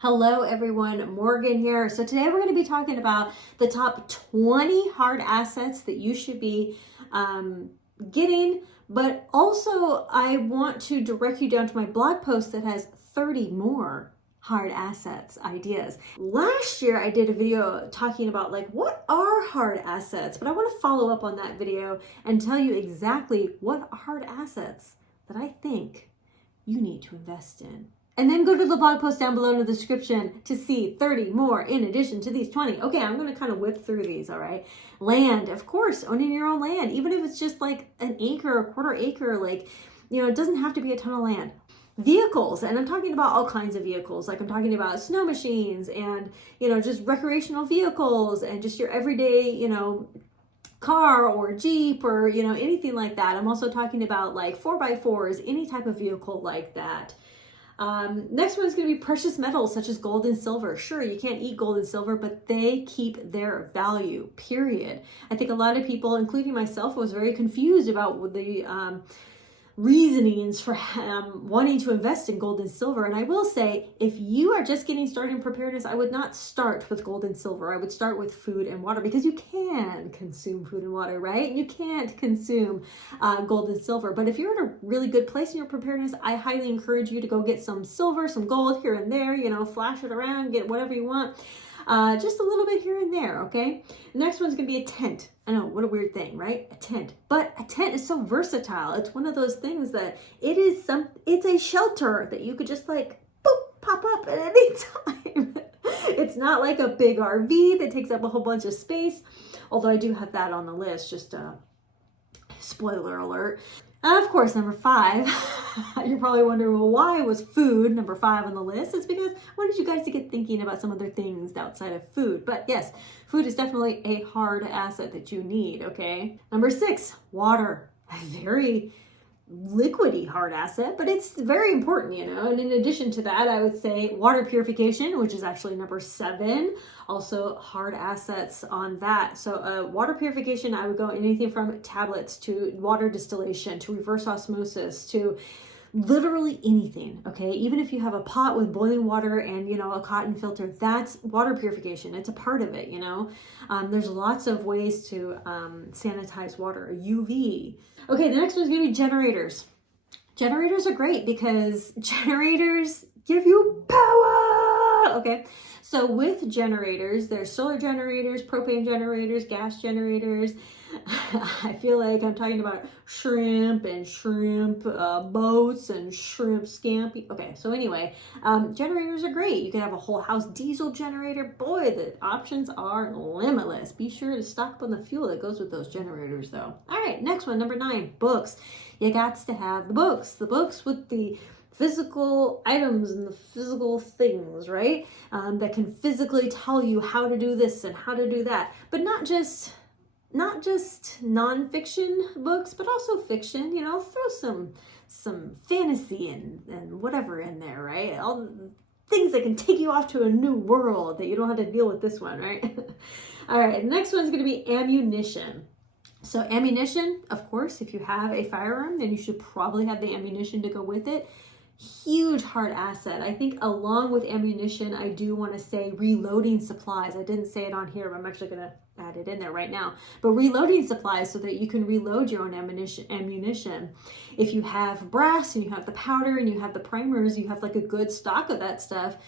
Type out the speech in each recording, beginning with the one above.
Hello everyone, Morgan here. So today we're going to be talking about the top 20 hard assets that you should be getting, but also I want to direct you down to my blog post that has 30 more hard assets ideas. Last year I did a video talking about what are hard assets, but I want to follow up on that video and tell you exactly what hard assets that I think you need to invest in. And then go to the blog post down below in the description to see 30 more in addition to these 20. Okay, I'm going to kind of whip through these, all right? Land, of course, owning your own land, even if it's just like an acre, a quarter acre, it doesn't have to be a ton of land. Vehicles, and I'm talking about all kinds of vehicles. I'm talking about snow machines and, just recreational vehicles and just your everyday, car or Jeep or, anything like that. I'm also talking about 4x4s, any type of vehicle like that. Next one is going to be precious metals such as gold and silver. Sure, you can't eat gold and silver, but they keep their value, period. I think a lot of people, including myself, was very confused about the reasonings for wanting to invest in gold and silver. And I will say, if you are just getting started in preparedness, I would not start with gold and silver. I would start with food and water, because you can consume food and water, right? You can't consume gold and silver. But if you're in a really good place in your preparedness, I highly encourage you to go get some silver, some gold here and there, flash it around, get whatever you want. Just a little bit here and there, okay? Next one's gonna be a tent. I know, what a weird thing, right? A tent. But a tent is so versatile. It's one of those things that it's a shelter that you could just boop, pop up at any time. It's not like a big RV that takes up a whole bunch of space. Although I do have that on the list, just spoiler alert. Of course, number 5, you're probably wondering, well, why was food number 5 on the list? It's because I wanted you guys to get thinking about some other things outside of food. But yes, food is definitely a hard asset that you need, okay? Number 6, water. A very liquidy hard asset, but it's very important, And in addition to that, I would say water purification, which is actually number 7, also hard assets on that. So water purification, I would go anything from tablets to water distillation to reverse osmosis to literally anything, okay? Even if you have a pot with boiling water and, a cotton filter, that's water purification. It's a part of it, There's lots of ways to sanitize water. UV. Okay, the next one's gonna be generators. Generators are great because generators give you power, okay? So with generators, there's solar generators, propane generators, gas generators. I feel like I'm talking about shrimp boats and shrimp scampi. Okay, so anyway, generators are great. You can have a whole house diesel generator. Boy, the options are limitless. Be sure to stock up on the fuel that goes with those generators, though. All right, next one, number 9, books. You got to have the books with the physical items and the physical things, right? That can physically tell you how to do this and how to do that, but not just nonfiction books, but also fiction. Throw some fantasy and whatever in there, right? All the things that can take you off to a new world that you don't have to deal with this one, right? All right, next one's going to be ammunition. So ammunition, of course, if you have a firearm, then you should probably have the ammunition to go with it. Huge hard asset. I think along with ammunition, I do want to say reloading supplies. I didn't say it on here, but I'm actually going to add it in there right now. But reloading supplies so that you can reload your own ammunition. If you have brass and you have the powder and you have the primers, you have a good stock of that stuff.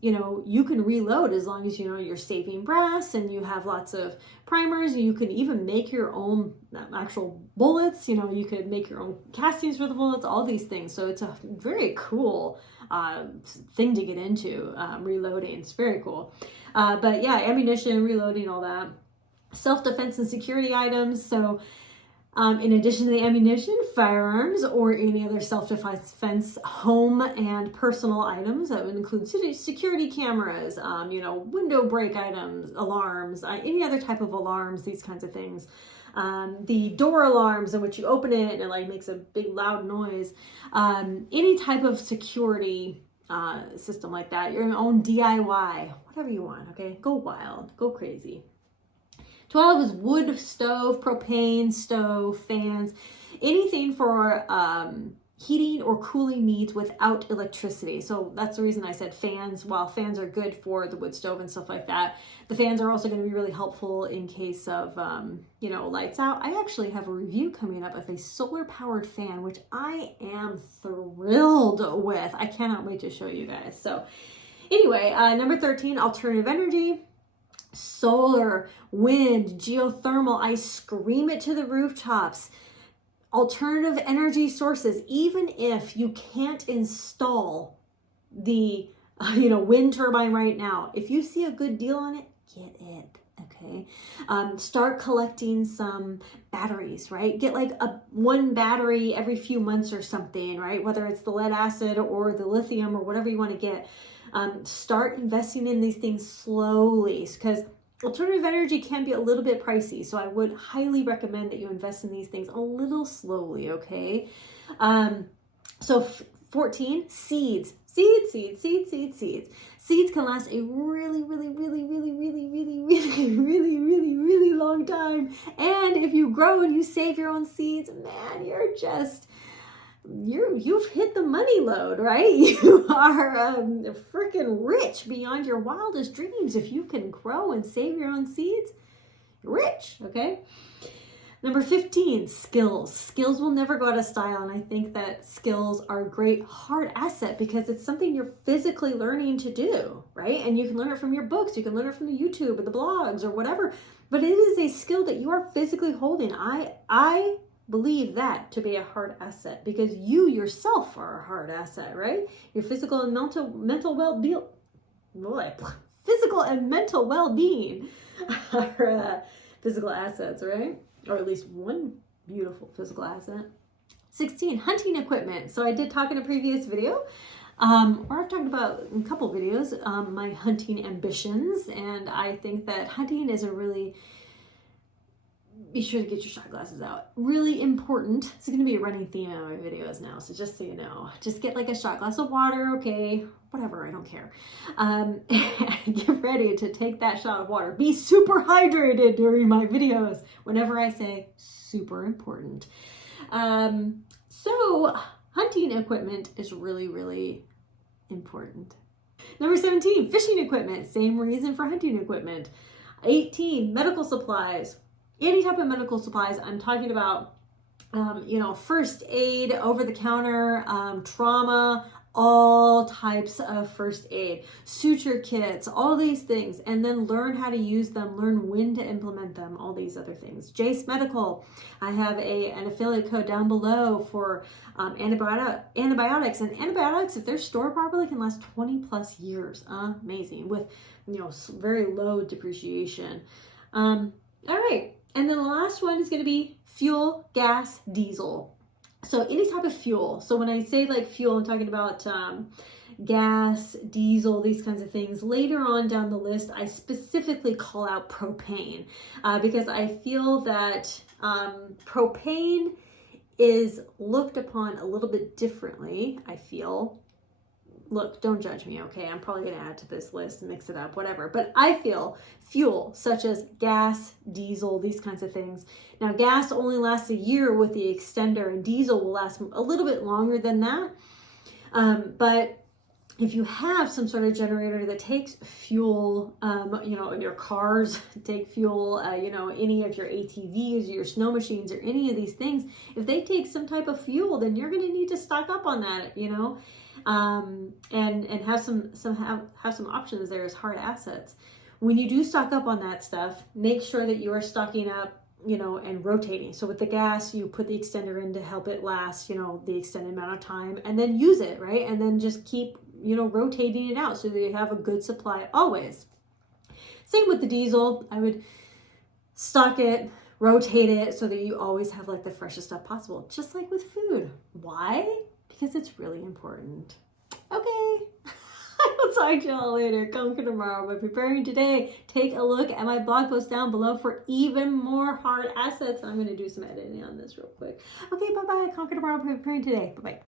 You can reload as long as you're saving brass and you have lots of primers. You can even make your own actual bullets. You could make your own castings for the bullets, all these things. So it's a very cool thing to get into, reloading. It's very cool. But yeah, ammunition, reloading, all that. Self-defense and security items. So in addition to the ammunition, firearms, or any other self-defense home and personal items. That would include security cameras, window break items, alarms, any other type of alarms, these kinds of things. The door alarms in which you open it and it makes a big loud noise. Any type of security system like that. Your own DIY, whatever you want, okay? Go wild, go crazy. 12 is wood stove, propane stove, fans, anything for heating or cooling needs without electricity. So that's the reason I said fans. While fans are good for the wood stove and stuff like that, the fans are also going to be really helpful in case of, lights out. I actually have a review coming up of a solar powered fan, which I am thrilled with. I cannot wait to show you guys. So anyway, number 13, alternative energy. Solar, wind, geothermal. I scream it to the rooftops. Alternative energy sources, even if you can't install the wind turbine right now, if you see a good deal on it, get it. Okay. Start collecting some batteries, right? Get like one battery every few months or something, right? Whether it's the lead acid or the lithium or whatever you want to get. Start investing in these things slowly, because alternative energy can be a little bit pricey. So I would highly recommend that you invest in these things a little slowly, okay? 14, seeds. Seeds can last a really, really, really, really, really, really, really, really, really, really long time. And if you grow and you save your own seeds, man, you've hit the money load, right? You are freaking rich beyond your wildest dreams. If you can grow and save your own seeds, you're rich, okay? Number 15, skills. Skills will never go out of style. And I think that skills are a great hard asset because it's something you're physically learning to do, right? And you can learn it from your books. You can learn it from the YouTube or the blogs or whatever. But it is a skill that you are physically holding. I believe that to be a hard asset because you yourself are a hard asset, right? Your physical and mental well-being, physical and mental well-being are physical assets, right? Or at least one beautiful physical asset. 16, hunting equipment. So I did talk in a previous video, or I've talked about in a couple videos, my hunting ambitions. And I think that hunting is be sure to get your shot glasses out. Really important. It's going to be a running theme in my videos now. So just so you know, just get like a shot glass of water. Okay. Whatever. I don't care. Get ready to take that shot of water. Be super hydrated during my videos. Whenever I say super important. So hunting equipment is really, really important. Number 17, fishing equipment. Same reason for hunting equipment. 18, medical supplies. Any type of medical supplies. I'm talking about, first aid, over-the-counter, trauma, all types of first aid, suture kits, all these things, and then learn how to use them, learn when to implement them, all these other things. Jace Medical, I have an affiliate code down below for antibiotics, and antibiotics, if they're stored properly, can last 20 plus years. Amazing, with very low depreciation. All right. And then the last one is going to be fuel, gas, diesel. So any type of fuel. So when I say like fuel, I'm talking about gas, diesel, these kinds of things. Later on down the list, I specifically call out propane because I feel that propane is looked upon a little bit differently, I feel. Look, don't judge me, okay? I'm probably going to add to this list, mix it up, whatever. But I feel fuel, such as gas, diesel, these kinds of things. Now, gas only lasts a year with the extender, and diesel will last a little bit longer than that. But if you have some sort of generator that takes fuel, your cars take fuel, any of your ATVs, your snow machines, or any of these things, if they take some type of fuel, then you're going to need to stock up on that, and have some options there as hard assets. When you do stock up on that stuff, make sure that you are stocking up, and rotating. So with the gas, you put the extender in to help it last, the extended amount of time, and then use it, right? And then just keep, rotating it out so that you have a good supply always. Same with the diesel. I would stock it, rotate it so that you always have like the freshest stuff possible, just like with food. Why? Because it's really important. Okay. I'll talk to y'all later. Conquer tomorrow by preparing today. Take a look at my blog post down below for even more hard assets. I'm going to do some editing on this real quick. Okay, bye-bye. Conquer tomorrow by preparing today. Bye-bye.